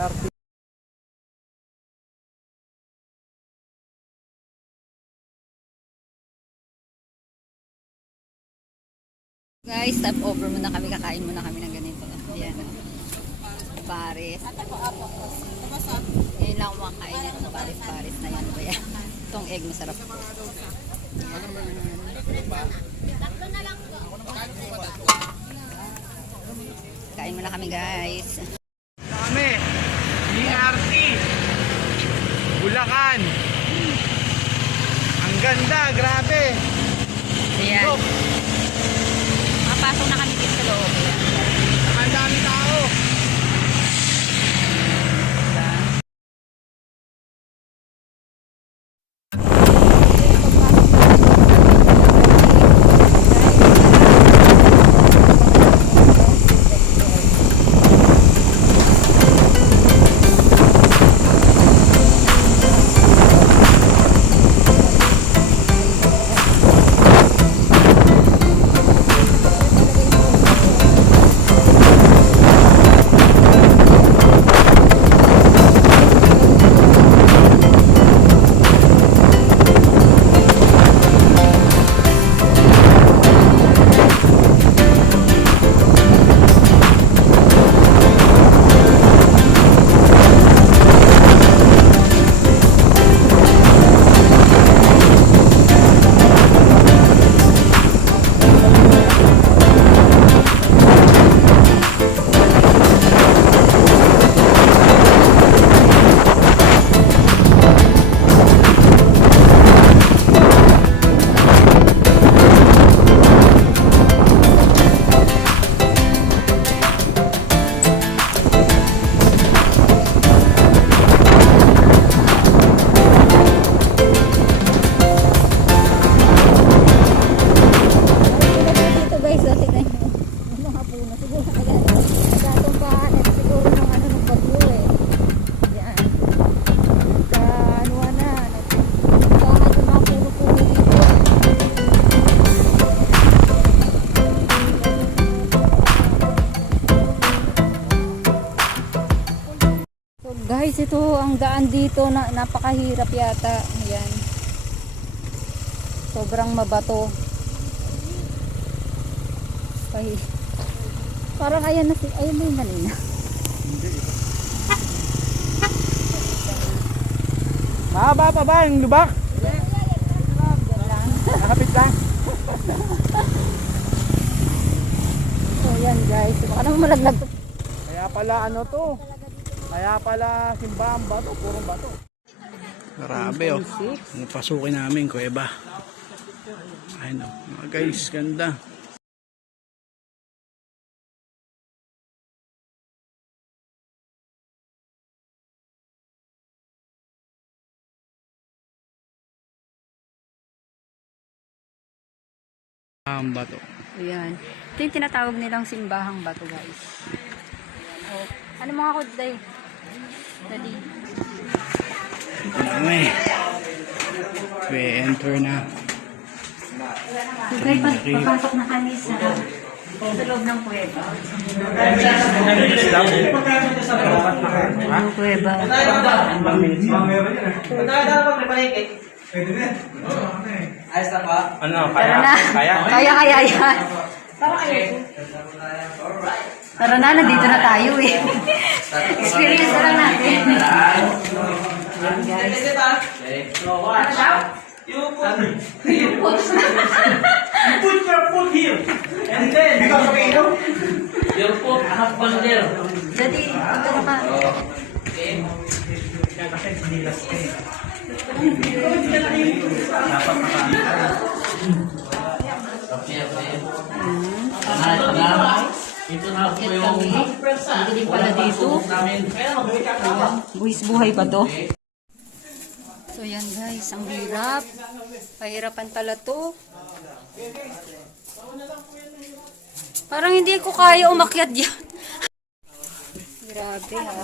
RT. Guys, stop over muna kami. Kakain muna kami ng ganito. Ayan. Paris. Ngayon lang kumakain itong Paris na yan. Ba yan? Itong egg masarap po. Kain muna kami guys. Kami, DRT, Bulacan. Ang ganda, grabe. Ayan. Mapasok na kami dito sa loob. Ang dami tao. Guys, ito ang daan dito na napakahirap yata. Ayan. Sobrang mabato. Ay. Parang ayan na ayan na yung kanina. Mahaba pa ba yung lubak? Nakapit lang. So yan guys. Baka naman malaglag to. Kaya pala ano to? Kaya pala simbahan bato, purong bato. Grabe oh. Pasukin namin kuweba. Ayun oh. Mga guys, ganda. Ang bato. Ayan. Ito yung tinatawag nilang simbahang bato guys. Oh. Ano mga kuday? Dali. Ito na kami. We enter na. So guys, papasok na kami sa loob ng kuweba. Yung kuweba. Ayos na pa? Ano? Tara na. Kaya yan. Tara na, nandito na tayo eh. Experience na lang natin. Ayan guys. You put your foot here. And then, your foot husband there. Jadi, pagkano ka? Ito na po yung Hindi pala dito. Ayan, buhis-buhay pa to. So yan guys, ang hirap. Pahirapan pala to. Parang hindi ko kaya umakyat dyan. Grabe ha.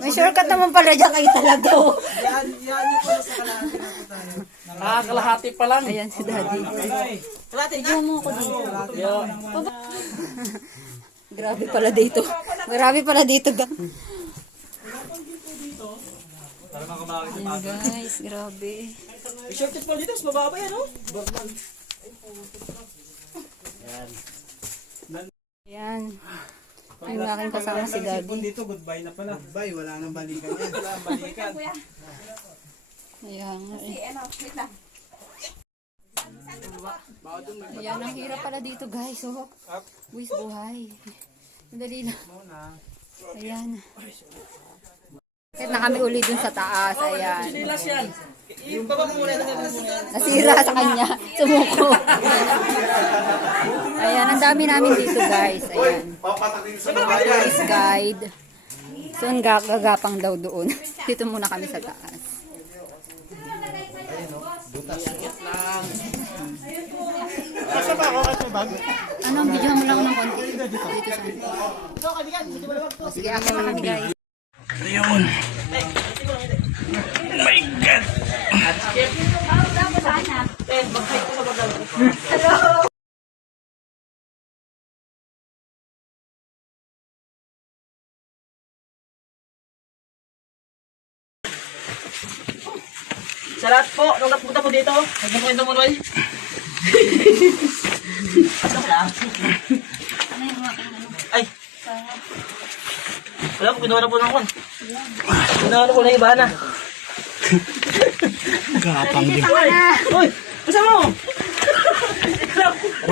May shortcut naman pala dyan kayo talaga. yan yung pala sa kalahati na puta. Nakakalahati pa lang. Ayan si Daddy. Tignan mo ako dito. Grabe pala dito. Grabe pala dito. Ayan guys, grabe. Shortcut pa dito, mababa yan, oh. Ayan. Yung aking kasama si Daddy. Dito, goodbye na pala. Goodbye, wala nang balikan yan. Wala nang balikan. Ayan. Ayan, ang hirap pala dito guys. Oh. Buwis buhay. Madali lang. Ayan. Kahit na kami uli dun sa taas. Ayan. Sinilas yan. Yung baba mo muna. Nasira sa kanya. Sumuko. Ayan, ang dami namin dito guys. Ayan. Tourist guide. So, ang gagapang daw doon. Dito muna kami sa taas. Ano, video mo lang ng konti. Dito sa sige, akin na kami guys. Ayun. Oh my God. Sa lahat po, nung napunta po dito, nagpupunta mo Noy. Ay. Wala po, ginawa na po ng kon. Ginawa na po na iba na. Gapang din. Uy, basta mo.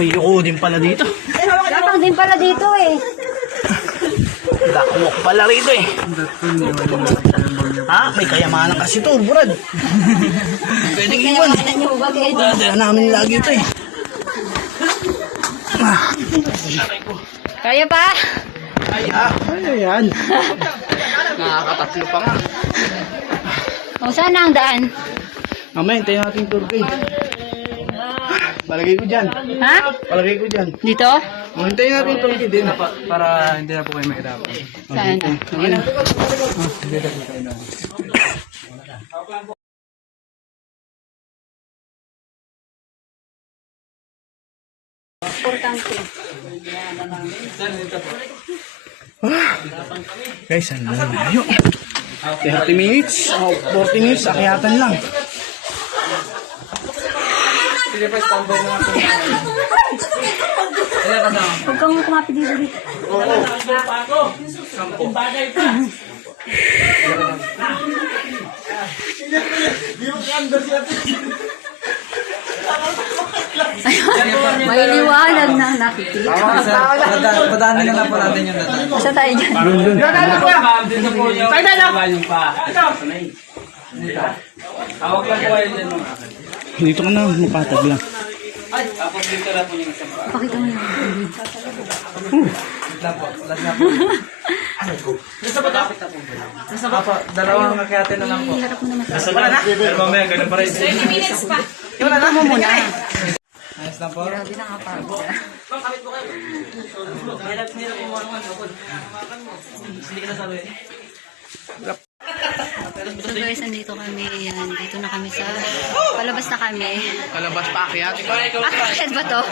Uy, ako din pala dito. Gapang din pala dito eh. Dakwok pala rito eh. Ha? May kayamanan kasi to, Brad. Pwedeng iwan. Kaya niyo ba kayo? Dala namin lagi ito eh. Kaya pa? Ayan. Nakakatatlo pa nga. O, saan na ang daan? Mamaya, hintayin natin yung tour guide. Palagay ko dyan. Ha? Palagay ko dyan. Dito? Hintayin natin yung tour guide din. Para hindi na po kayo mahirapan. Saan? Ayan. Dito po kayo na. Importante. Guys, ano na layo? 30 minutes o 40 minutes, akyatan lang. Sige pa, standby na po. Ilan ka na? Huwag kang kumapit dito dito. Yung bagay pa. May liwanag na nakikita. Padaanin na lang po natin yung data. Basta tayo dyan. Dito po yung yung pa. Hawak lang po kayo dyan. Dito ka na, mapatag lang. Ay, tapos dito lang po yung isang pa. Pakita mo yung Lang po. Last na po. Nasa ba ito? Nasa ba po? Dalawang kakyatin na lang po. harap mo naman sa Nasa ba na? Pero mamaya, ganun pa rin. 20 minutes pa. Ito mo muna. Ayos lang po. Grabe na kapagod. Ma'am, kapit po kayo. Hirap po mga kapit. Hindi ka nasabi. So guys, nandito kami. Yan, dito na kami sa... Palabas na kami. Palabas pa akyat. Akyat ba to?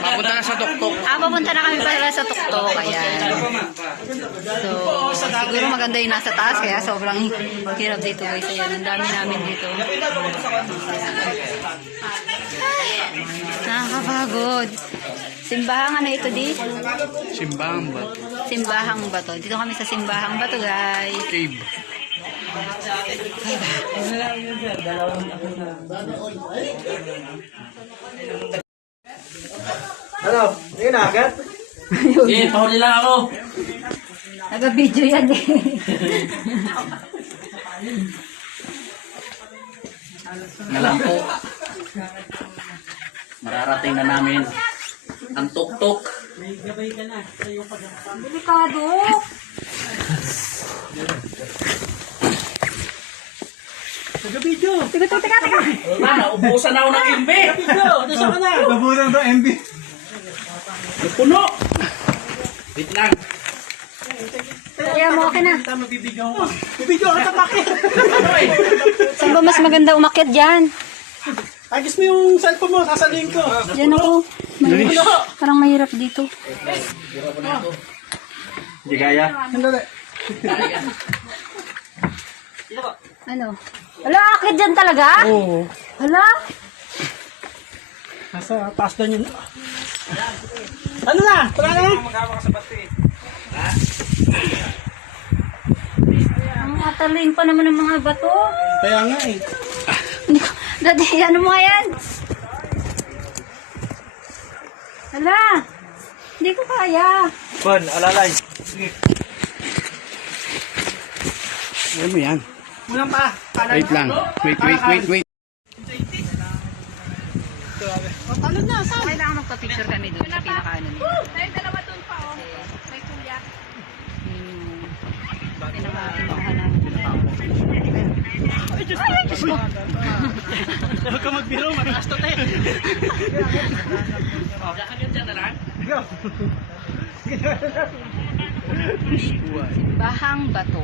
Papunta na sa tuktok. Papunta na kami pala sa tuktok. Ayan. So, siguro maganda yung nasa taas. Kaya sobrang hirap dito guys. Ayan, ang dami namin dito. Nakakapagod. Simbahang ano ito di? Simbang ba? Simbahang bato. Dito kami sa simbahang bato guys. Cave. Ano? Yun na, agad? Sige, pahuli lang ako. Nag-video yan eh. Alam po. Mararating na namin ang tuktok. Delikado. Teka. Wala, naubusan ako ng imbe. Doon ka na. Nabulang to, MB. Puno. Wait lang. Kaya mo, okay na. Bibigyan ka tapakin. Saan ba mas maganda umakyat dyan? Agis mo yung cellphone mo, sasaluhin ko. Dyan ako. Parang mahirap dito. Hindi kaya? Ano? Hala, akit dyan talaga? Oo. Hala? Nasa taas na yun. Ano na? Tara na? Ang matalin pa naman ng mga bato. Kaya nga eh. Dati, ano mo yan? Hala! Hindi ko kaya. Bon, alalay. Ayan mo yan. Unang pa. Wait lang. Wait. Kailangan magpa-picture kami doon sa pinakaano nila. May dalawa doon pa, oh. May kuya. Huwag ka magbiro, mataas to tayo. Bahang bato.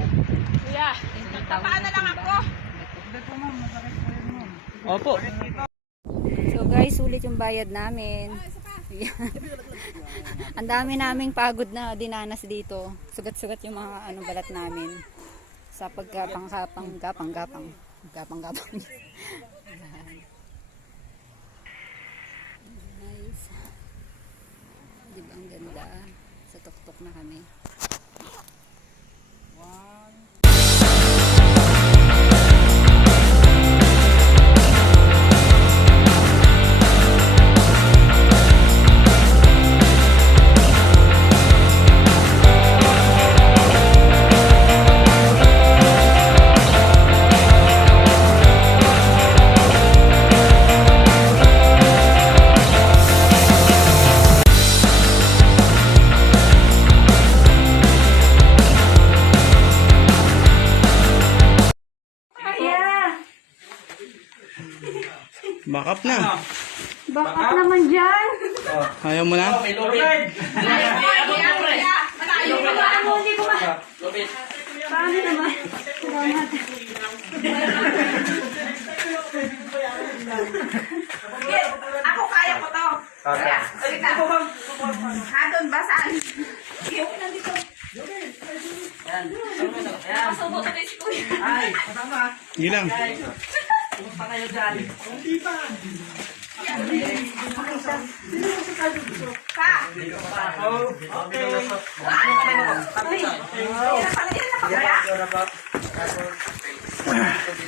Kuya, paano lang ako? Opo. So guys, sulit yung bayad namin. Ang dami naming pagod na dinanas dito. Sugat-sugat yung mga balat namin. Sa pagkapang-gapang. Nice. Diba ang ganda? Sa tuktok na kami. Back up na. Bakit naman dyan? Ayaw mo na? Hindi ko ma... Paano naman? Salamat. Ako kaya ko to. Kaya, salita. Doon ba? Saan? Sige, okay lang dito. Masubo to si kuya. Hindi lang.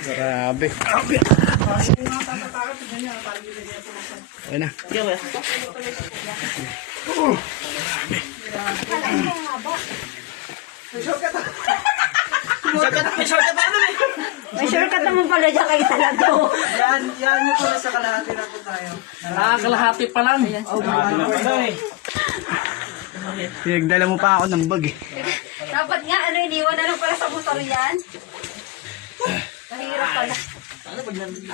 Grabe. Ayun na. May shortcut naman pala dyan kayo talaga. Yan mo pala sa kalahati na po tayo. Kalahati pa lang. Pinagdala mo pa ako ng bag eh. Dapat nga, iniwan na lang pala sa motor yan. Mahirap pala.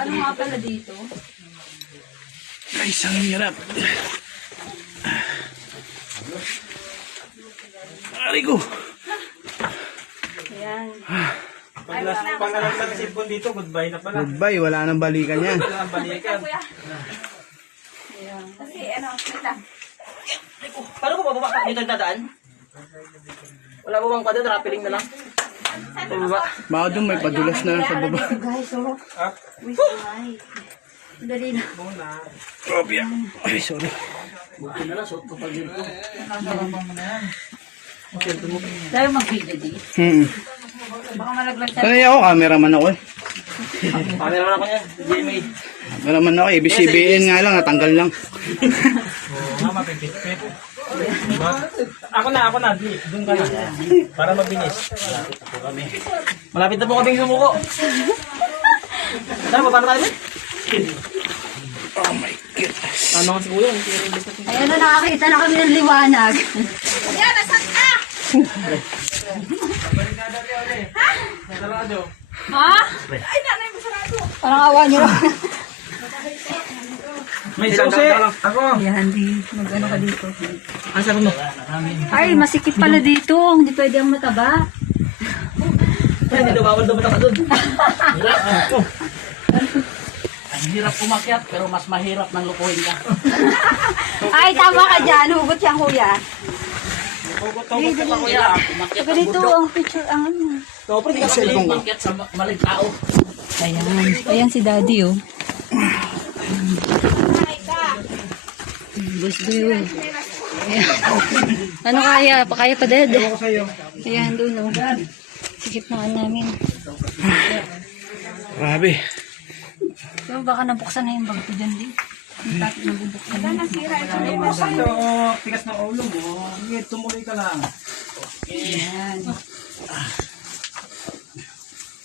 Ano nga pala dito? Guys, ang hirap. Ari ko. Ayan. Pangalaglag sa cellphone dito, goodbye na pala. Goodbye, wala nang balikan yan. Wala ang balikan. Kasi, wait lang. Paano ko bababa dito yung dadaan? Wala ba bang padaan? Rappeling na lang. Bababa. Baka doon may padulas na sa baba. Guys, oh. Dali na. Grabe yan. Ay, sorry. Tayo mag-video di. Baka malaglag tayo. Sanay ako, cameraman ako eh. Kami naman ako niya. GMA. Cameraman ako eh. BCBN nga lang, natanggal lang. Ako na. Doon ka na. Para mabilis. Malapit na po kaming sumuko. Saan, paano tayo? Oh my God. Ano si Kuya? Ayan na, nakakita na kami ng liwanag. Yan, nasan ka? Ha? Ay, nanay mo sarado. Parang awa niyo lang. May susi. Ako. Yan, di. Mag-ano ka dito. Ang sarap mo? Ay, masikip pala dito. Hindi pwede ang mataba. Hindi daw bawal daw mataka doon. Ang hirap umakyat, pero mas mahirap nang lukuhin ka. Ay, tama ka dyan. Hugot yan, kuya. Hugot-hugot ka pa kuya. Umakyat ang Ganito bundok. ang picture, ang ano. Siyempre, hindi ka Kasi kapilin. umakyat sa maling tao. Ayan. Ayan si daddy, oh. Boss Bill. Ayan. Ano kaya? Kaya pa, dad? Ayan, doon, oh. Sikip na ka namin. Grabe. So, baka nabuksan na yung bag ko dyan, di. Yung tapos nabubuksan na. Tigas na ulo mo. Sige, tumuloy ka lang. Ayan.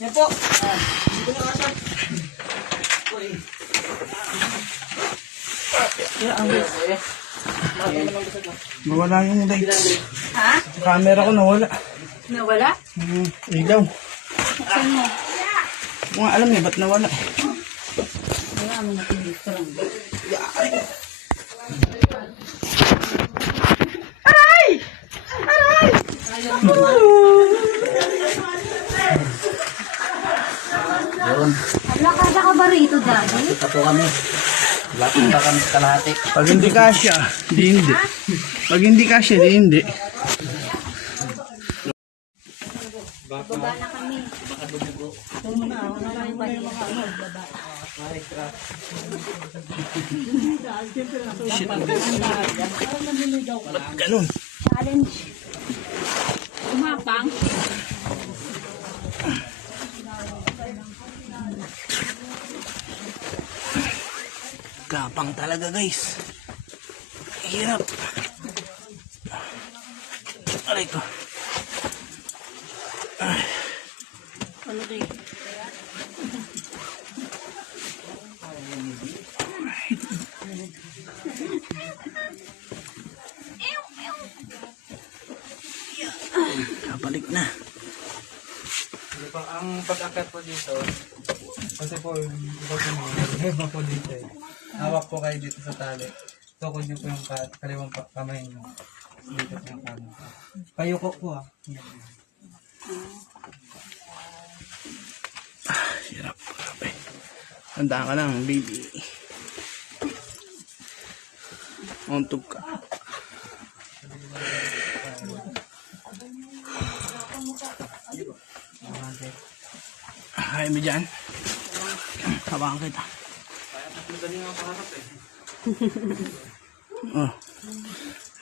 Yan po. Dito na nga siya. Nawala yung lights. Ha? Camera ko nawala. Nawala? Ilaw. Saan mo? Mga alam eh, ba't nawala? Wala mo natin dito lang. Lakada ka ba rito, daddy? Ito po kami. Lapit pa kami sa kalahati. Pag hindi kasya, di hindi. Pag hindi kasya, di hindi. Baba na kami. Doon mo na, wala na yung bali. Ba't ganun? Challenge. Umapang. Gapang talaga guys. Hirap. Aray ko. Ano kayo? Kabalik na. Ang pag-akyat po dito, kasi po, iba po dito eh. Hawak po kayo dito sa tali. Tukod niyo po yung kaliwang kamay niyo. Dito po yung kamay. Payuko po ah. Hirap. Grabe. Tandaan ka lang, baby. Untog ka. Kaya mo dyan? Hawakan kita. Oh.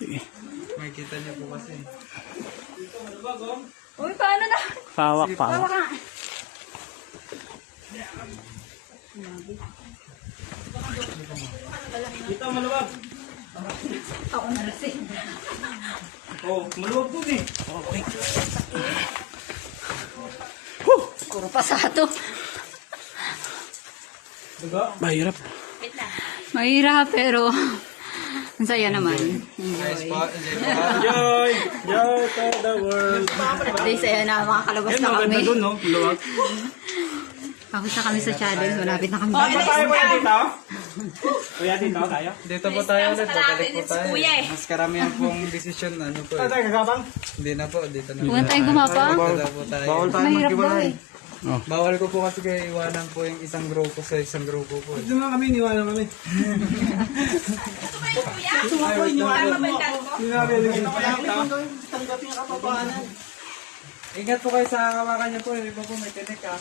Sige. May kita niyo po kasi. Uy, paano na? Pawak, pawak. Dito, maluwag. Ako na rin. Oh, maluwag po eh. Okay. Puro pasato. Mahirap. Mahirap, pero ang saya naman. Nice po. Joy! Joy to the world. Day saya na, makakalabas na kami. no? Luwag. Tapos na kami sa challenge, malapit na kami. Kuya, dito tayo. Dito po tayo ulit. Babalik po tayo. Kuya eh. Mas karamihan pong desisyon. Ano po eh. Hindi na po. Dito na. Huwag tayong gumapang. Dito na po tayo. Mahirap daw eh. Bawal ko po kasi kayo iwanan po yung isang grupo sa isang grupo po. Doon nga kami, niwanan kami. Tama ba yung dad ko? Ingat po kayo sa kawakan niyo po. Hindi po may tinik ah.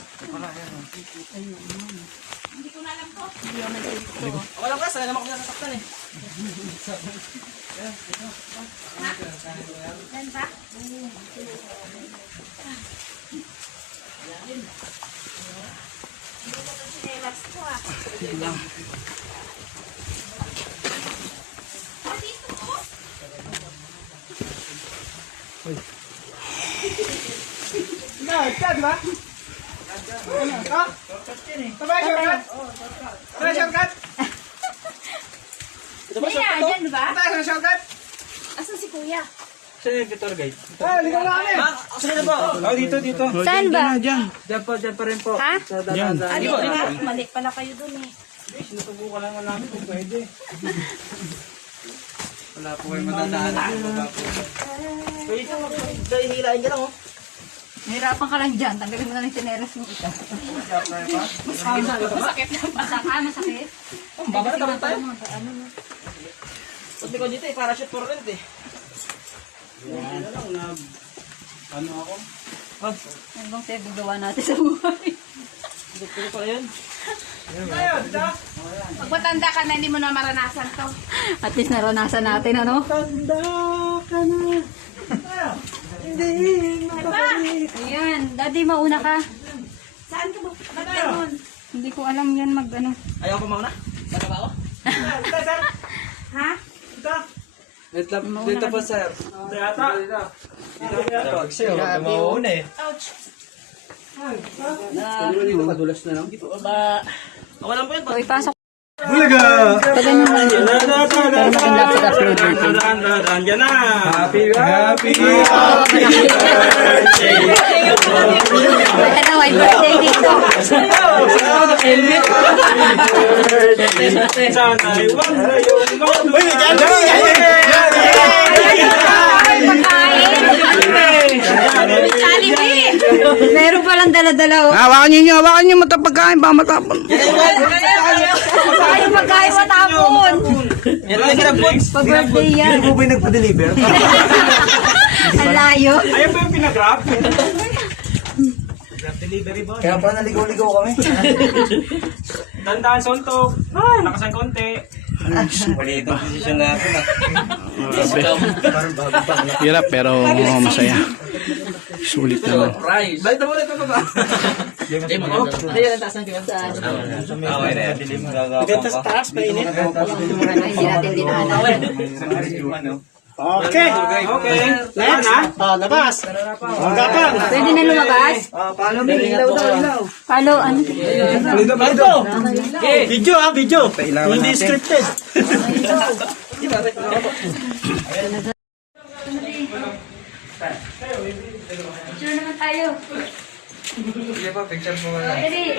Wala ka, sana naman ako nasasaktan eh. Kuya, dyan ba? Asan si kuya? Siya yung tour guide. Saan na po? Oh, dito. Saan ba? Diyan. Diyan pa rin po. Ha? Sa dadaan. Ano ba? Mali pala kayo dun eh. Sinusubukan lang namin kung pwede. Wala po kayo madadaan. Baba po. Pwede ka hilahin ka lang oh. Nahirapan ka lang dyan. Tanggalin mo na lang yung sinelas mo ito. Masakit na ba? Masakit. Baba na tayo. Punti ko dito parachute for rent Ano ako? Hanggang sa'yo, gagawa natin sa buhay. Dito pala yun. Pag matanda ka na, hindi mo na maranasan to. At least naranasan natin, ano? Ayan, daddy, mauna ka. Saan ka ba? Ba't ganun? Hindi ko alam yan mag-ano. Ayaw ko mauna. Baka ba ako? Ha? Dito po, sir. Ouch. Madulas na lang. Dito ba? Ako lang po yun. O, ipasok. Bulaga! Pagano mo yun. Pero maganda sa upload natin. Andiyan na! Happy Ano, my birthday dito. Sana'y wag na yung Meron palang dala-dala, oh. Hawakan nyo mata pagkain ba matapon. Ay, pagkain matapon. Yan lang yung box. Pag-birthday yan. Hindi po ba yung nagpa-deliver? Ang layo. Ayun ba yung pinagrap? Kaya pa naligaw-ligaw kami. Dandaan suntok. Nakasan konti. Mali itong desisyon natin ah. Hirap pero masaya. Sulit naman. Prize. Balik na muna ito ba? Ayun, ang taas ng tiwan. Okay na yan. Ganda sa taas, mainit. Hindi natin dinaanan. Okay. Lahat na? Labas. Gapang. Pwede na lumabas? Paano may ilaw daw, ilaw? Palo, ano? Video. Hindi scripted. Picture naman tayo. Sige po, picture po. Ready?